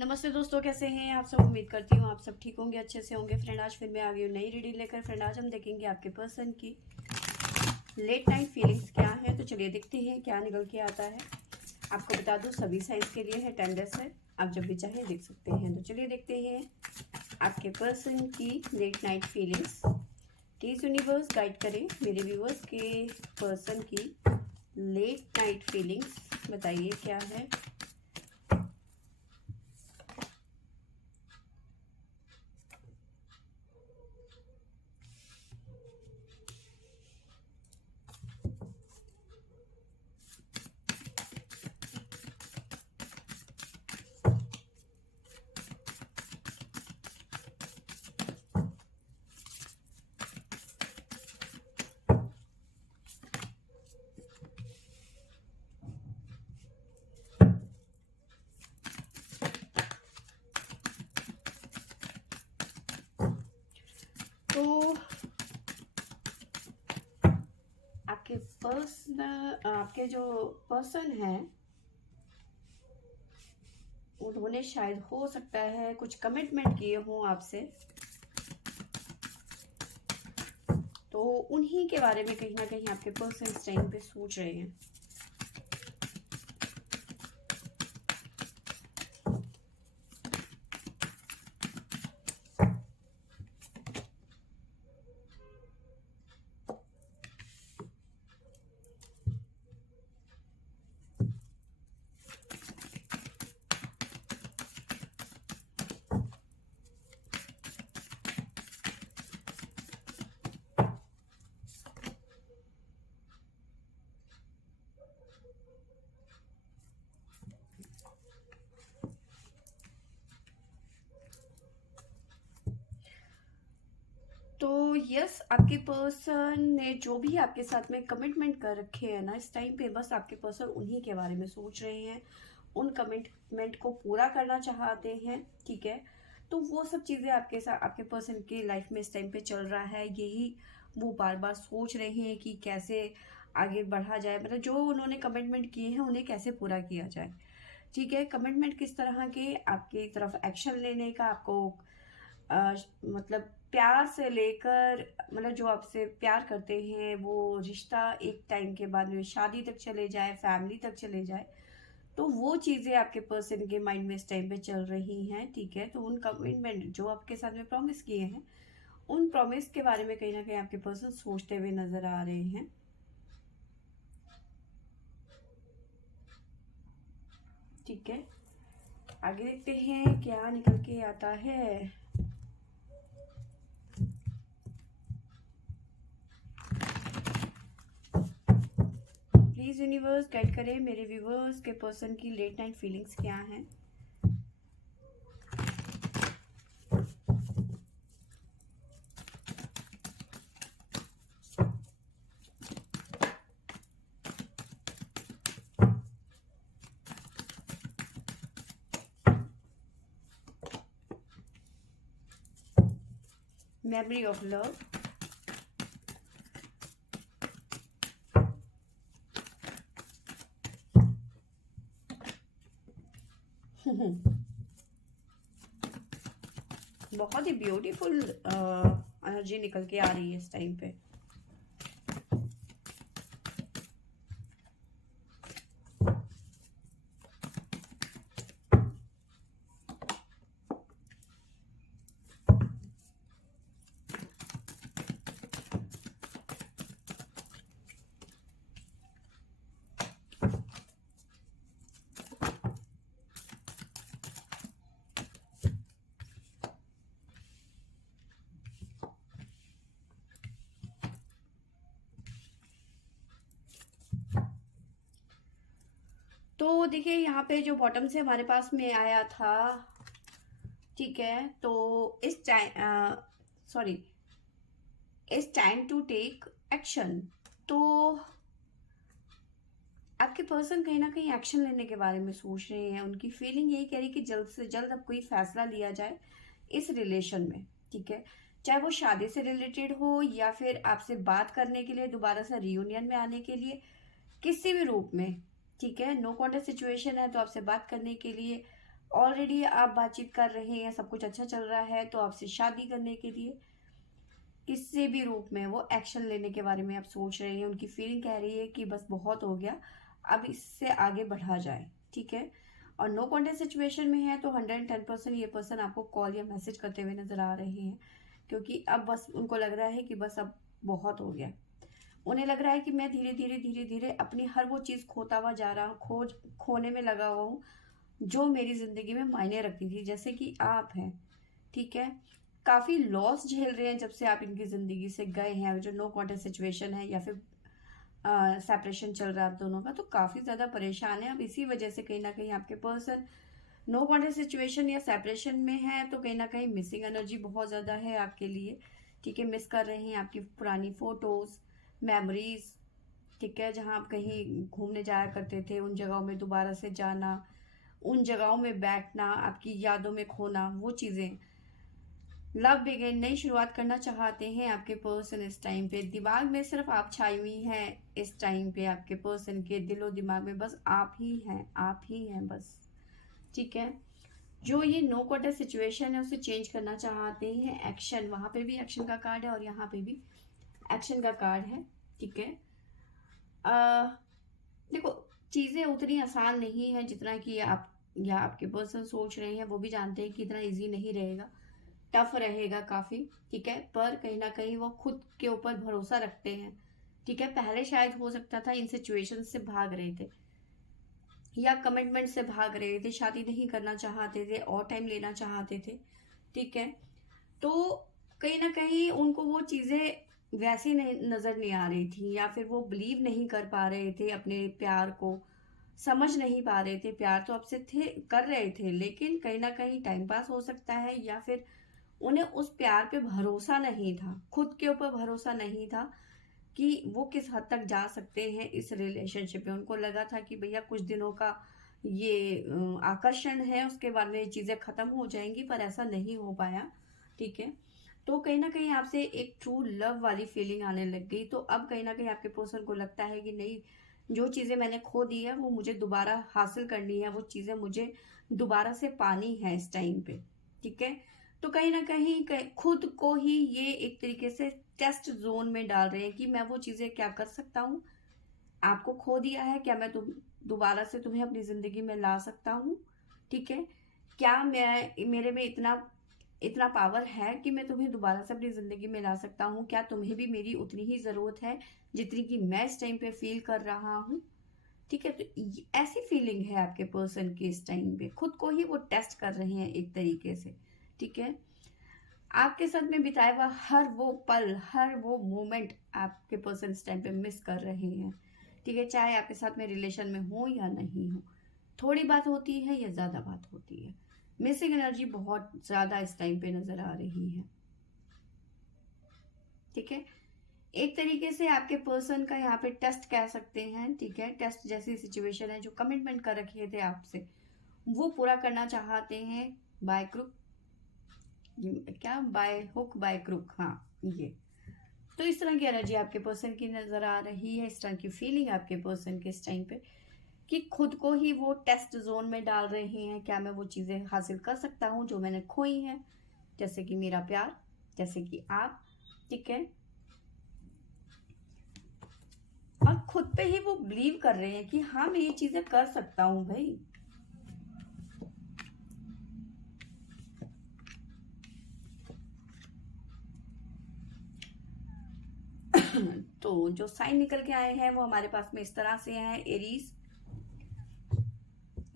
नमस्ते दोस्तों, कैसे हैं आप सब। उम्मीद करती हूँ आप सब ठीक होंगे, अच्छे से होंगे। फ्रेंड, आज फिर मैं आ गई हूँ नई रीडिंग लेकर। फ्रेंड, आज हम देखेंगे आपके पर्सन की लेट नाइट फीलिंग्स क्या है। तो चलिए देखते हैं क्या निकल के आता है। आपको बता दूँ, सभी साइज के लिए है, टेंडर्स है, आप जब भी चाहें देख सकते हैं। तो चलिए देखते हैं आपके पर्सन की late night feelings. Please universe guide करें मेरे व्यूअर्स के पर्सन की लेट नाइट फीलिंग्स। बताइए क्या है। तो आपके जो पर्सन है, उन्होंने शायद हो सकता है कुछ कमिटमेंट किए हों आपसे। तो उन्हीं के बारे में कहीं ना कहीं आपके पर्सन इस टाइम पे सोच रहे हैं। तो यस, आपके पर्सन ने जो भी आपके साथ में कमिटमेंट कर रखे हैं ना, इस टाइम पे बस आपके पर्सन उन्हीं के बारे में सोच रहे हैं। उन कमिटमेंट को पूरा करना चाहते हैं, ठीक है। तो वो सब चीज़ें आपके साथ, आपके पर्सन की लाइफ में इस टाइम पे चल रहा है। यही वो बार बार सोच रहे हैं कि कैसे आगे बढ़ा जाए, मतलब जो उन्होंने कमिटमेंट किए हैं उन्हें कैसे पूरा किया जाए। ठीक है, कमिटमेंट किस तरह के, आपकी तरफ एक्शन लेने का, आपको मतलब प्यार से लेकर, मतलब जो आपसे प्यार करते हैं वो रिश्ता एक टाइम के बाद में शादी तक चले जाए, फैमिली तक चले जाए। तो वो चीज़ें आपके पर्सन के माइंड में इस टाइम पे चल रही हैं, ठीक है। तो उन कमिटमेंट जो आपके साथ में प्रॉमिस किए हैं, उन प्रॉमिस के बारे में कहीं ना कहीं आपके पर्सन सोचते हुए नजर आ रहे हैं, ठीक है। आगे देखते हैं क्या निकल के आता है। प्लीज यूनिवर्स गाइड करें मेरे व्यूवर्स के पर्सन की लेट नाइट फीलिंग्स क्या हैं। मेमोरी ऑफ लव, बहुत ही ब्यूटीफुल एनर्जी निकल के आ रही है इस टाइम पे। तो देखिए, यहाँ पे जो बॉटम से हमारे पास में आया था, ठीक है। तो इस time, sorry, it's time to take action. तो आपके पर्सन कहीं ना कहीं एक्शन लेने के बारे में सोच रहे हैं। उनकी फीलिंग यही कह रही है कि जल्द से जल्द अब कोई फैसला लिया जाए इस रिलेशन में, ठीक है। चाहे वो शादी से रिलेटेड हो या फिर आपसे बात करने के लिए, दोबारा से रियूनियन में आने के लिए, किसी भी रूप में, ठीक है। नो कॉन्टेक्ट सिचुएशन है तो आपसे बात करने के लिए ऑलरेडी आप बातचीत कर रहे हैं, सब कुछ अच्छा चल रहा है, तो आपसे शादी करने के लिए किसी भी रूप में वो एक्शन लेने के बारे में आप सोच रहे हैं। उनकी फीलिंग कह रही है कि बस बहुत हो गया, अब इससे आगे बढ़ा जाए, ठीक है। और नो कॉन्टेक्ट सिचुएशन में है तो 110% ये पर्सन आपको कॉल या मैसेज करते हुए नजर आ रहे हैं, क्योंकि अब बस उनको लग रहा है कि बस अब बहुत हो गया। उन्हें लग रहा है कि मैं धीरे धीरे धीरे धीरे अपनी हर वो चीज़ खोता हुआ जा रहा हूँ, खोने में लगा हुआ हूँ जो मेरी ज़िंदगी में मायने रखती थी, जैसे कि आप हैं, ठीक है। काफ़ी लॉस झेल रहे हैं जब से आप इनकी ज़िंदगी से गए हैं, जो नो कॉन्टेक्ट सिचुएशन है या फिर सेपरेशन चल रहा है आप दोनों का, तो काफ़ी ज़्यादा परेशान है। अब इसी वजह से कहीं ना कहीं आपके पर्सन नो कॉन्टेक्ट सिचुएशन या सेपरेशन में है, तो कहीं ना कहीं मिसिंग एनर्जी बहुत ज़्यादा है आपके लिए, ठीक है। मिस कर रहे हैं आपकी पुरानी फ़ोटोज़, मेमोरीज, ठीक है, जहाँ आप कहीं घूमने जाया करते थे, उन जगहों में दोबारा से जाना, उन जगहों में बैठना, आपकी यादों में खोना, वो चीज़ें। लव बिगिन, नई शुरुआत करना चाहते हैं आपके पर्सन इस टाइम पे। दिमाग में सिर्फ आप छाई हुई हैं इस टाइम पे, आपके पर्सन के दिलो दिमाग में बस आप ही हैं, आप ही हैं बस, ठीक है। जो ये नो क्वार्टर सिचुएशन है उसे चेंज करना चाहते हैं। एक्शन, वहां पे भी एक्शन का कार्ड है और यहाँ पे भी एक्शन का कार्ड है, ठीक है। अ, देखो, चीज़ें उतनी आसान नहीं है जितना कि आप या आपके पर्सन सोच रहे हैं। वो भी जानते हैं कि इतना इजी नहीं रहेगा, टफ रहेगा काफ़ी, ठीक है। पर कहीं ना कहीं वो खुद के ऊपर भरोसा रखते हैं, ठीक है। पहले शायद हो सकता था इन सिचुएशन से भाग रहे थे या कमिटमेंट से भाग रहे थे, शादी नहीं करना चाहते थे और टाइम लेना चाहते थे, ठीक है। तो कहीं ना कहीं उनको वो चीज़ें वैसी नहीं नज़र नहीं आ रही थी, या फिर वो बिलीव नहीं कर पा रहे थे अपने प्यार को, समझ नहीं पा रहे थे। प्यार तो आपसे थे, कर रहे थे, लेकिन कहीं ना कहीं टाइम पास हो सकता है, या फिर उन्हें उस प्यार पे भरोसा नहीं था, खुद के ऊपर भरोसा नहीं था कि वो किस हद तक जा सकते हैं इस रिलेशनशिप में। उनको लगा था कि भैया कुछ दिनों का ये आकर्षण है, उसके बाद में ये चीज़ें ख़त्म हो जाएंगी, पर ऐसा नहीं हो पाया, ठीक है। तो कहीं ना कहीं आपसे एक ट्रू लव वाली फीलिंग आने लग गई। तो अब कहीं ना कहीं आपके पर्सन को लगता है कि नहीं, जो चीज़ें मैंने खो दी है वो मुझे दोबारा हासिल करनी है, वो चीज़ें मुझे दोबारा से पानी है इस टाइम पे, ठीक है। तो कहीं ना कहीं खुद को ही ये एक तरीके से टेस्ट जोन में डाल रहे हैं कि मैं वो चीज़ें क्या कर सकता हूँ, आपको खो दिया है, क्या मैं तुम दोबारा से तुम्हें अपनी ज़िंदगी में ला सकता हूँ, ठीक है। क्या मैं, मेरे में इतना इतना पावर है कि मैं तुम्हें दोबारा से अपनी ज़िंदगी में ला सकता हूँ, क्या तुम्हें भी मेरी उतनी ही ज़रूरत है जितनी कि मैं इस टाइम पे फील कर रहा हूँ, ठीक है। तो ऐसी फीलिंग है आपके पर्सन की इस टाइम पे, खुद को ही वो टेस्ट कर रहे हैं एक तरीके से, ठीक है। आपके साथ में बिताया हुआ हर वो पल, हर वो मोमेंट आपके पर्सन इस टाइम पे मिस कर रहे हैं, ठीक है। चाहे आपके साथ में रिलेशन में हो या नहीं हो, थोड़ी बात होती है या ज़्यादा बात होती है, मिसिंग एनर्जी बहुत ज़्यादा इस टाइम पे नज़र आ रही है, ठीक है। एक तरीके से आपके पर्सन का यहाँ पे टेस्ट कह सकते हैं, ठीक है। टेस्ट जैसी सिचुएशन है, जो कमिटमेंट कर रखे थे आपसे वो पूरा करना चाहते हैं बाय क्रुक, क्या बाय हुक बाय क्रुक, हाँ ये। तो इस तरह की एनर्जी आपके पर्सन की नजर आ रही है, इस तरह की फीलिंग आपके पर्सन के इस टाइम पे, कि खुद को ही वो टेस्ट जोन में डाल रहे हैं। क्या मैं वो चीज़ें हासिल कर सकता हूँ जो मैंने खोई हैं, जैसे कि मेरा प्यार, जैसे कि आप, ठीक है। और खुद पे ही वो बिलीव कर रहे हैं कि हाँ मैं ये चीज़ें कर सकता हूँ भाई। तो जो साइन निकल के आए हैं वो हमारे पास में इस तरह से हैं: एरीज,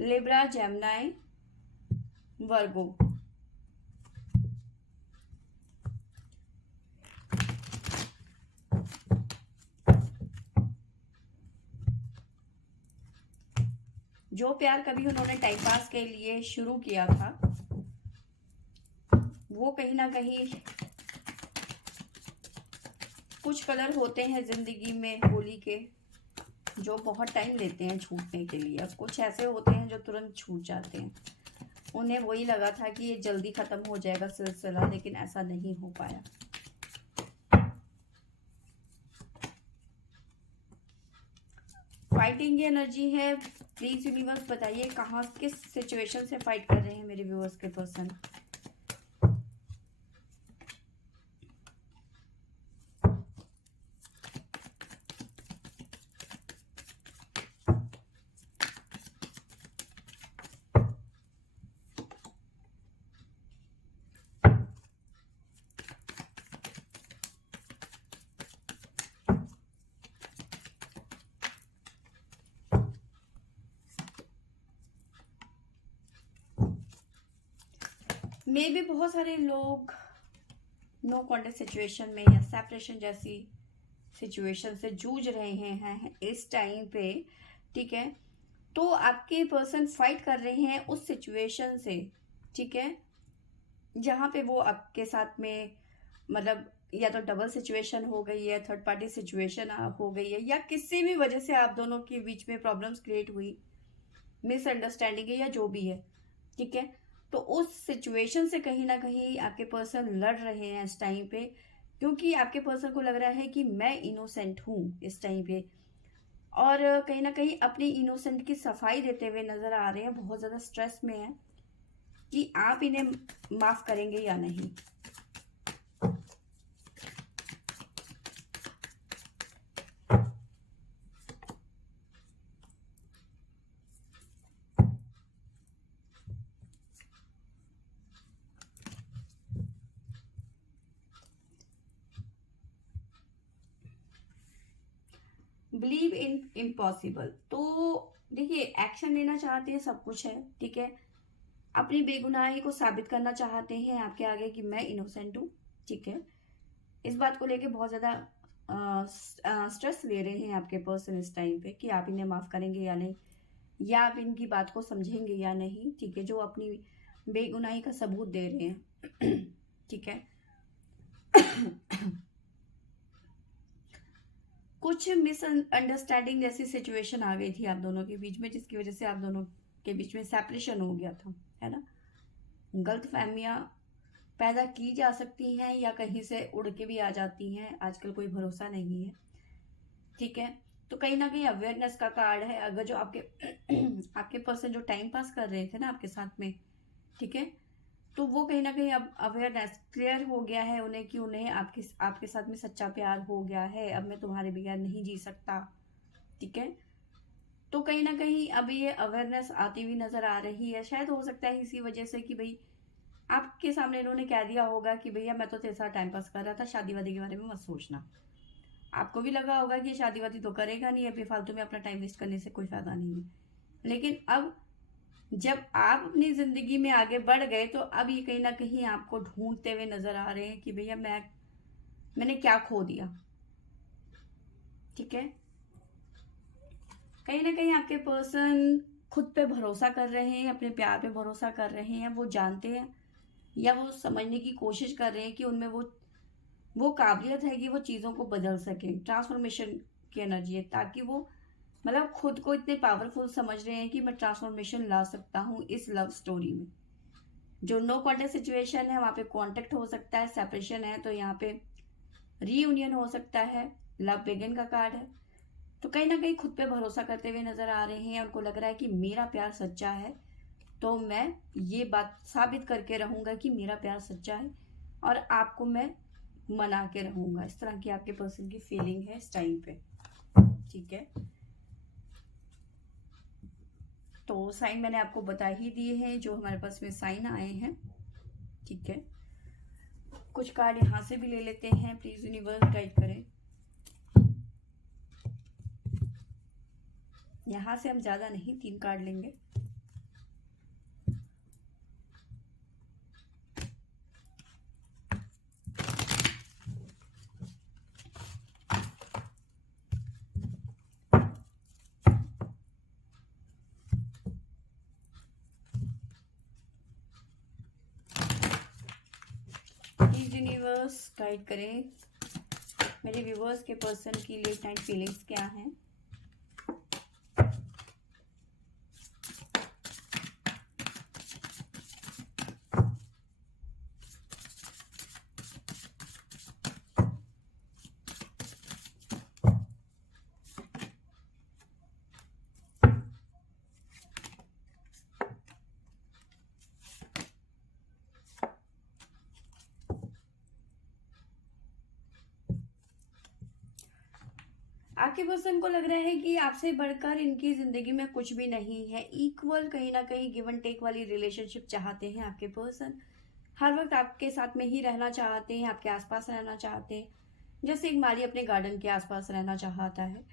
लिब्रा, जेमिनी, वर्गो। जो प्यार कभी उन्होंने टाइम पास के लिए शुरू किया था, वो कहीं ना कहीं, कुछ कलर होते हैं जिंदगी में होली के जो बहुत टाइम लेते हैं छूटने के लिए, और कुछ ऐसे होते हैं जो तुरंत छूट जाते हैं। उन्हें वही लगा था कि ये जल्दी खत्म हो जाएगा सिलसिला, लेकिन ऐसा नहीं हो पाया। फाइटिंग की एनर्जी है। प्लीज यूनिवर्स बताइए कहाँ किस सिचुएशन से फाइट कर रहे हैं मेरे व्यूअर्स के पर्सन। मे भी बहुत सारे लोग नो कॉन्टेक्ट सिचुएशन में या सेपरेशन जैसी सिचुएशन से जूझ रहे हैं इस टाइम पे, ठीक है। तो आपके पर्सन फाइट कर रहे हैं उस सिचुएशन से, ठीक है, जहाँ पे वो आपके साथ में मतलब या तो डबल सिचुएशन हो गई है, थर्ड पार्टी सिचुएशन हो गई है, या किसी भी वजह से आप दोनों के बीच में प्रॉब्लम्स क्रिएट हुई, मिसअंडरस्टैंडिंग है या जो भी है, ठीक है। तो उस सिचुएशन से कहीं ना कहीं आपके पर्सन लड़ रहे हैं इस टाइम पे, क्योंकि आपके पर्सन को लग रहा है कि मैं इनोसेंट हूँ इस टाइम पे, और कहीं ना कहीं अपनी इनोसेंट की सफाई देते हुए नजर आ रहे हैं। बहुत ज्यादा स्ट्रेस में है कि आप इन्हें माफ करेंगे या नहीं। बिलीव इन इम्पॉसिबल, तो देखिए एक्शन लेना चाहते हैं, सब कुछ है, ठीक है। अपनी बेगुनाही को साबित करना चाहते हैं आपके आगे कि मैं इनोसेंट हूँ, ठीक है। इस बात को लेके बहुत ज्यादा स्ट्रेस ले रहे हैं आपके पर्सन इस टाइम पे कि आप इन्हें माफ करेंगे या नहीं, या आप इनकी बात को समझेंगे या नहीं, ठीक है, जो अपनी बेगुनाही का सबूत दे रहे हैं ठीक है। कुछ मिसअंडरस्टैंडिंग जैसी सिचुएशन आ गई थी आप दोनों के बीच में, जिसकी वजह से आप दोनों के बीच में सेपरेशन हो गया था, है ना। गलत फहमियां पैदा की जा सकती हैं या कहीं से उड़ के भी आ जाती हैं, आजकल कोई भरोसा नहीं है, ठीक है। तो कहीं ना कहीं अवेयरनेस का कार्ड है। अगर जो आपके आपके पर्सन जो टाइम पास कर रहे थे ना आपके साथ में, ठीक है, तो वो कहीं ना कहीं अब अवेयरनेस क्लियर हो गया है उन्हें कि उन्हें आपके आपके साथ में सच्चा प्यार हो गया है, अब मैं तुम्हारे बगैर नहीं जी सकता, ठीक है। तो कहीं ना कहीं अब ये अवेयरनेस आती हुई नजर आ रही है। शायद हो सकता है इसी वजह से कि भाई आपके सामने इन्होंने कह दिया होगा कि भैया मैं तो तेरे साथ टाइम पास कर रहा था, शादी वादी के बारे में मत सोचना। आपको भी लगा होगा कि शादी वादी तो करेगा नहीं, अभी फालतू में अपना टाइम वेस्ट करने से कोई फायदा नहीं है। लेकिन अब जब आप अपनी जिंदगी में आगे बढ़ गए तो अब ये कहीं ना कहीं आपको ढूंढते हुए नजर आ रहे हैं कि भैया मैंने क्या खो दिया, ठीक है। कहीं ना कहीं आपके पर्सन खुद पे भरोसा कर रहे हैं, अपने प्यार पे भरोसा कर रहे हैं। वो जानते हैं या वो समझने की कोशिश कर रहे हैं कि उनमें वो काबिलियत है कि वो चीज़ों को बदल सकें। ट्रांसफॉर्मेशन की एनर्जी है, ताकि वो मतलब खुद को इतने पावरफुल समझ रहे हैं कि मैं ट्रांसफॉर्मेशन ला सकता हूँ इस लव स्टोरी में। जो नो कॉन्टेक्ट सिचुएशन है वहाँ पे कॉन्टेक्ट हो सकता है, सेपरेशन है तो यहाँ पे रीयूनियन हो सकता है, लव बिगिन का कार्ड है। तो कहीं ना कहीं खुद पे भरोसा करते हुए नजर आ रहे हैं। उनको लग रहा है कि मेरा प्यार सच्चा है, तो मैं ये बात साबित करके रहूंगा कि मेरा प्यार सच्चा है और आपको मैं मना के रहूंगा। इस तरह की आपके पर्सन की फीलिंग है इस टाइम पे, ठीक है। तो साइन मैंने आपको बता ही दिए हैं जो हमारे पास में साइन आए हैं, ठीक है। कुछ कार्ड यहाँ से भी ले लेते हैं, प्लीज यूनिवर्स गाइड करें। यहाँ से हम ज्यादा नहीं, 3 कार्ड लेंगे। प्लीज यूनिवर्स गाइड करें मेरे व्यूवर्स के पर्सन की लेट नाइट फीलिंग्स क्या हैं। आपके पर्सन को लग रहा है कि आपसे बढ़कर इनकी जिंदगी में कुछ भी नहीं है। इक्वल कहीं ना कहीं गिव एंड टेक वाली रिलेशनशिप चाहते हैं आपके पर्सन। हर वक्त आपके साथ में ही रहना चाहते हैं, आपके आसपास रहना चाहते हैं, जैसे एक माली अपने गार्डन के आसपास रहना चाहता है।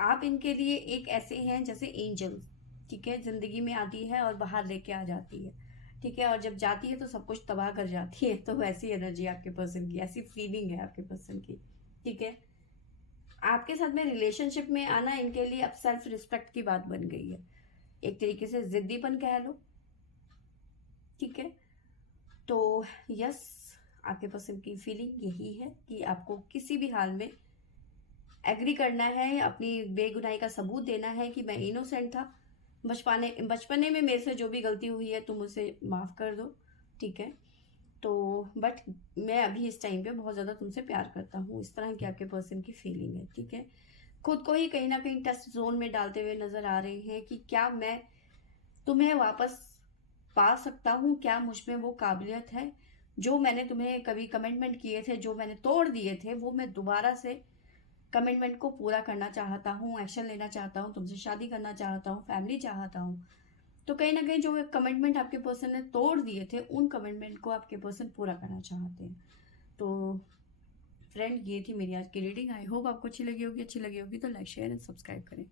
आप इनके लिए एक ऐसे हैं जैसे एंजल, ठीक है, जिंदगी में आती है और बाहर लेके आ जाती है, ठीक है, और जब जाती है तो सब कुछ तबाह कर जाती है। तो वैसी एनर्जी आपके पर्सन की, ऐसी फीलिंग है आपके पर्सन की, ठीक है। आपके साथ में रिलेशनशिप में आना इनके लिए अब सेल्फ रिस्पेक्ट की बात बन गई है, एक तरीके से जिद्दीपन कह लो, ठीक है। तो यस, आपके पर्सन की फीलिंग यही है कि आपको किसी भी हाल में एग्री करना है, अपनी बेगुनाही का सबूत देना है कि मैं इनोसेंट था, बचपने में मेरे से जो भी गलती हुई है तुम उसे माफ कर दो, ठीक है। तो बट मैं अभी इस टाइम पे बहुत ज़्यादा तुमसे प्यार करता हूँ, इस तरह की आपके पर्सन की फीलिंग है, ठीक है। खुद को ही कहीं ना कहीं टेस्ट जोन में डालते हुए नजर आ रहे हैं कि क्या मैं तुम्हें वापस पा सकता हूँ, क्या मुझ में वो काबिलियत है, जो मैंने तुम्हें कभी कमिटमेंट किए थे, जो मैंने तोड़ दिए थे, वो मैं दोबारा से कमिटमेंट को पूरा करना चाहता हूँ, एक्शन लेना चाहता हूँ, तुमसे शादी करना चाहता हूँ, फैमिली चाहता हूँ। तो कहीं ना कहीं जो कमिटमेंट आपके पर्सन ने तोड़ दिए थे, उन कमिटमेंट को आपके पर्सन पूरा करना चाहते हैं। तो फ्रेंड, ये थी मेरी आज की रीडिंग। आई होप आपको अच्छी लगी होगी। अच्छी लगी होगी तो लाइक शेयर एंड सब्सक्राइब करें।